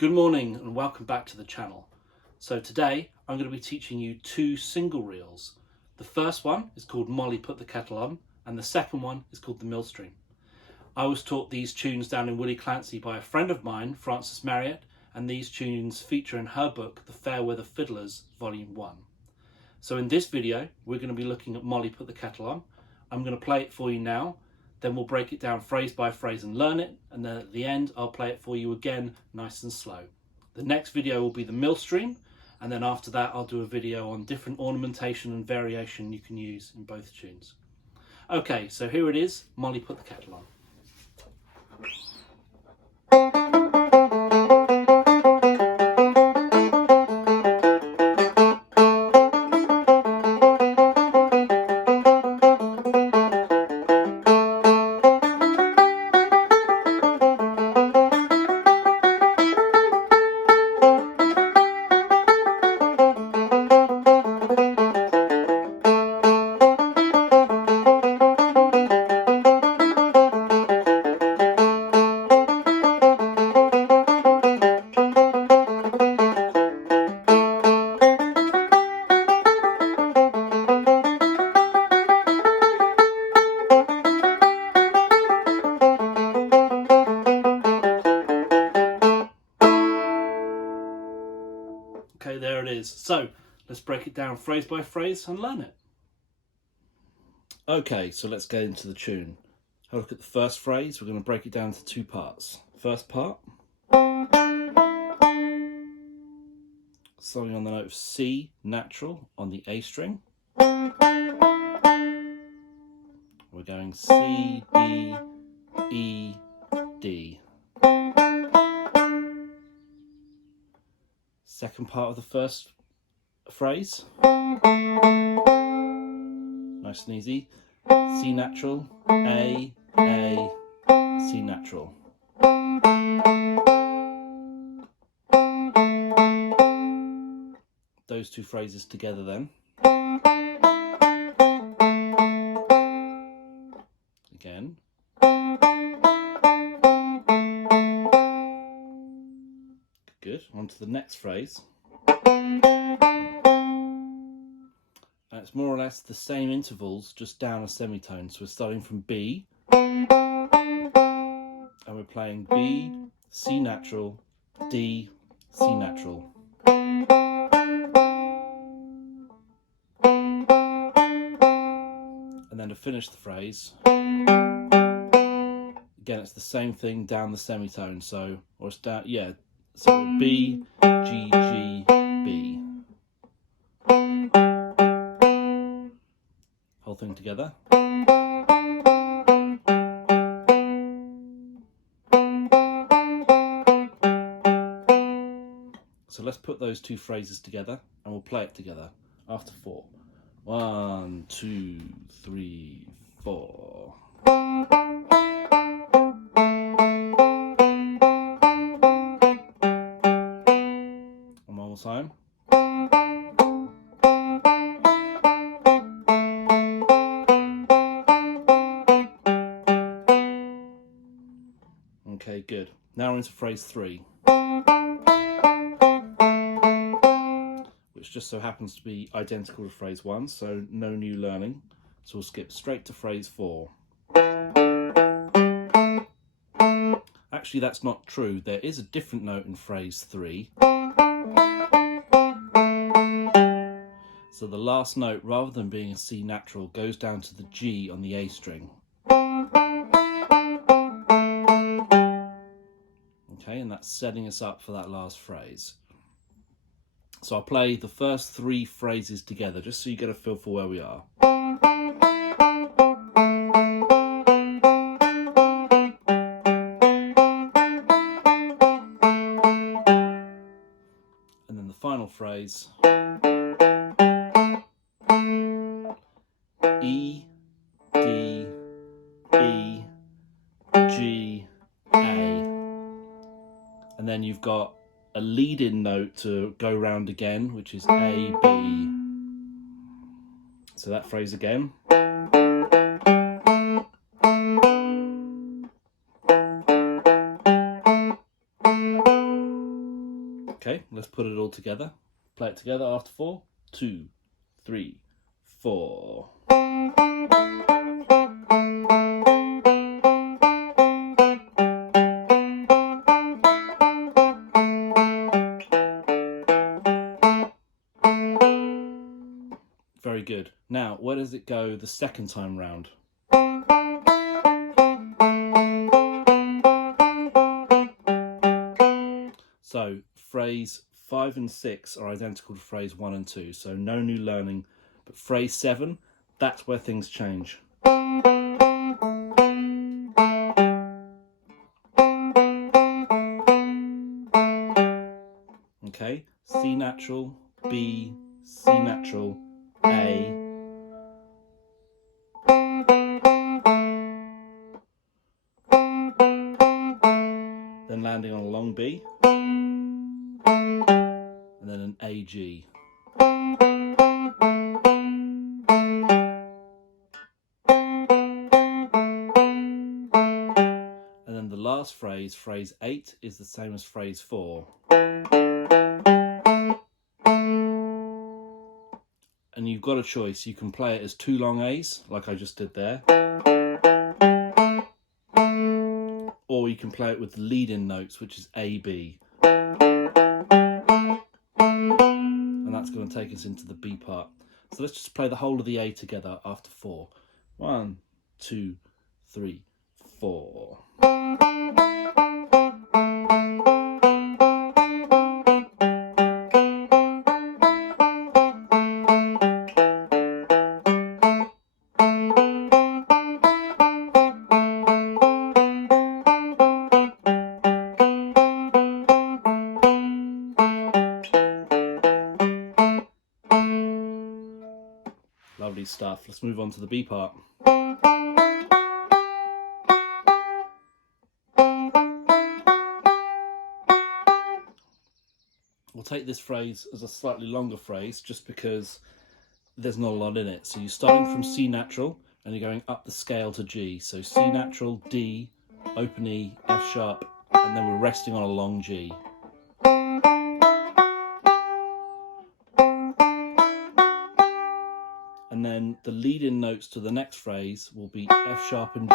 Good morning and welcome back to the channel. So today I'm going to be teaching you two single reels. The first one is called Molly Put the Kettle On and the second one is called the Millstream. I was taught these tunes down in Willie Clancy by a friend of mine, Frances Marriott, and these tunes feature in her book The Fair Weather Fiddlers Volume 1. So in this video we're going to be looking at Molly Put the Kettle On. I'm going to play it for you now. Then we'll break it down phrase by phrase and learn it, and then at the end I'll play it for you again nice and slow. The next video will be the Millstream, and then after that I'll do a video on different ornamentation and variation you can use in both tunes. Okay, so here it is, Molly Put the Kettle On. Okay, there it is. So let's break it down phrase by phrase and learn it. Okay, so let's get into the tune. Have a look at the first phrase. We're going to break it down into two parts. First part, starting on the note of C natural on the A string. We're going C, D, E, D. Second part of the first phrase, nice and easy, C natural, A, C natural. Those two phrases together then. Again. Good, on to the next phrase. And it's more or less the same intervals, just down a semitone. So we're starting from B, and we're playing B, C natural, D, C natural. And then to finish the phrase, again it's the same thing down the semitone. So, or it's down, yeah. So B, G, G, B. Whole thing together. So let's put those two phrases together and we'll play it together after 4. 1, 2, 3, 4. Time. Okay, good. Now we're into phrase 3, which just so happens to be identical to phrase 1, so no new learning. So we'll skip straight to phrase 4. Actually, that's not true. There is a different note in phrase 3. So the last note, rather than being a C natural, goes down to the G on the A string. Okay, and that's setting us up for that last phrase. So I'll play the first 3 phrases together, just so you get a feel for where we are. And then the final phrase. E, D, E, G, A. And then you've got a lead-in note to go round again, which is A, B. So that phrase again. Okay, let's put it all together. Play it together after 4, 2, 3, 4. Very good. Now, where does it go the second time round? So phrase 5 and 6 are identical to phrase 1 and 2, so no new learning. But phrase 7, that's where things change. Okay, C natural, B, C natural, A, then landing on a long B, and then an A, G. And then the last phrase, phrase 8, is the same as phrase 4. And you've got a choice. You can play it as 2 long A's, like I just did there. Or you can play it with the lead-in notes, which is A, B. And that's going to take us into the B part. So let's just play the whole of the A together after 4. 1, 2, 3, 4. Lovely stuff. Let's move on to the B part. We'll take this phrase as a slightly longer phrase just because there's not a lot in it. So you're starting from C natural and you're going up the scale to G. So C natural, D, open E, F sharp, and then we're resting on a long G. And then the lead-in notes to the next phrase will be F sharp and G.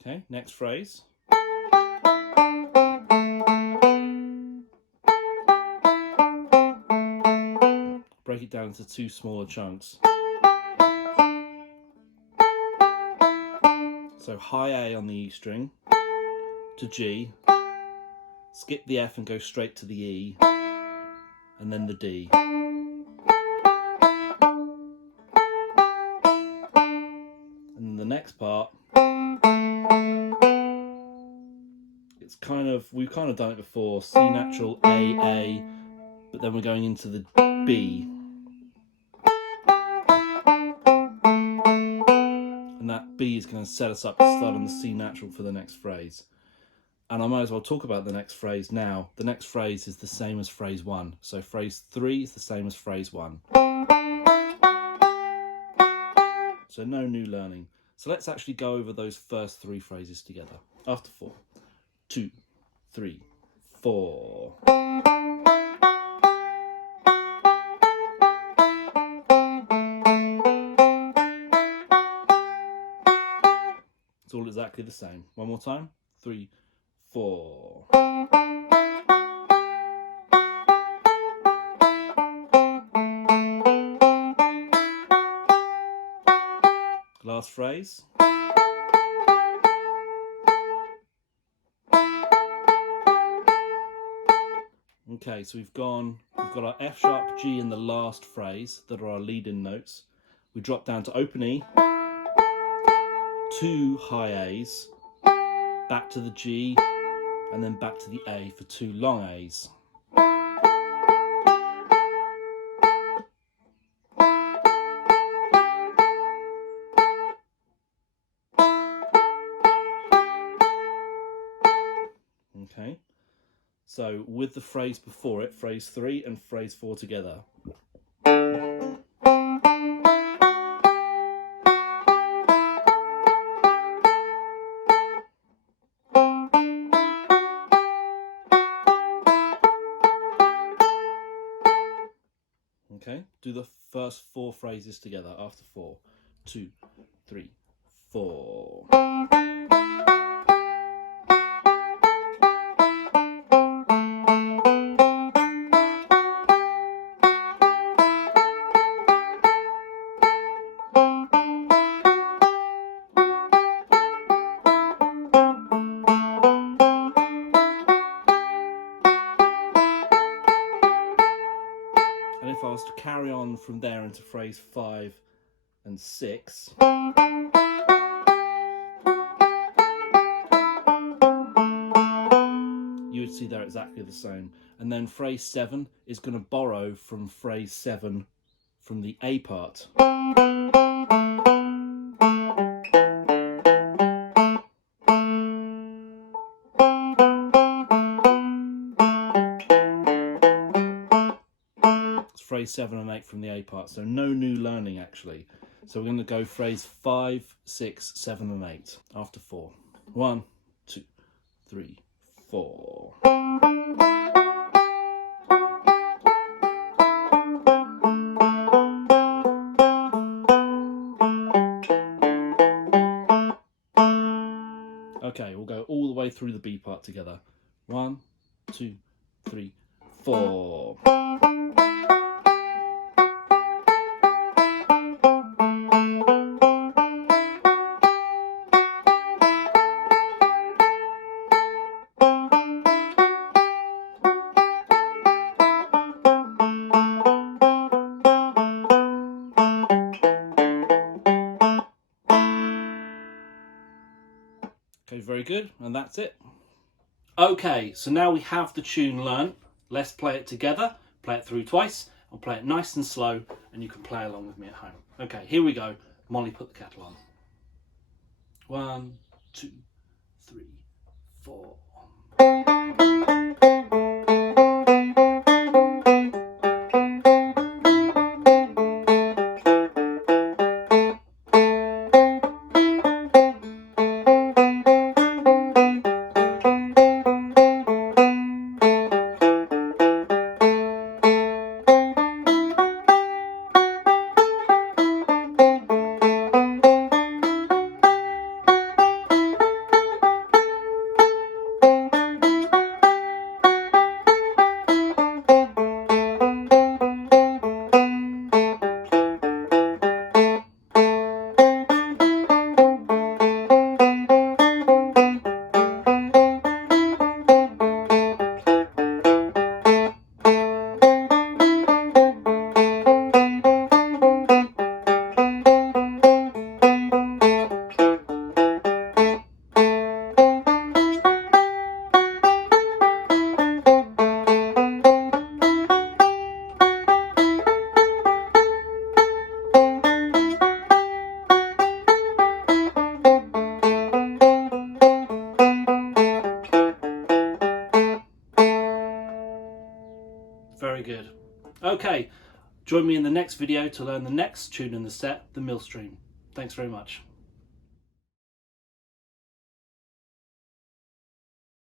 Okay, next phrase. Break it down into 2 smaller chunks. So high A on the E string to G, skip the F and go straight to the E, and then the D. And then the next part, it's we've kind of done it before, C natural, A, but then we're going into the B. And that B is going to set us up to start on the C natural for the next phrase. And I might as well talk about the next phrase now. The next phrase is the same as phrase 1. So phrase 3 is the same as phrase 1. So no new learning. So let's actually go over those first 3 phrases together. After 4, 2, 3, 4. It's all exactly the same. One more time. 3, 4. Last phrase. Okay, so we've got our F sharp, G in the last phrase that are our lead-in notes. We drop down to open E, 2 high A's, back to the G, and then back to the A for 2 long A's. Okay, so with the phrase before it, phrase 3 and phrase 4 together. 1, Okay, do the first 4 phrases together after 4. 2, 3, 4. And if I was to carry on from there into phrase 5 and 6, you would see they're exactly the same. And then phrase 7 is going to borrow from phrase 7 from the A part. It's phrase 7 and 8 from the A part, so no new learning actually. So we're going to go phrase 5, 6, 7 and 8 after 4. 1, 2, 3, 4. Okay, we'll go all the way through the B part together. 1, 2, 3, 4. Okay, very good, and that's it. Okay, so now we have the tune learned. Let's play it together, play it through twice. I'll play it nice and slow, and you can play along with me at home. Okay, here we go. Molly, put the kettle on. 1, 2, 3, 4. Very good. Okay, join me in the next video to learn the next tune in the set, the Millstream. Thanks very much.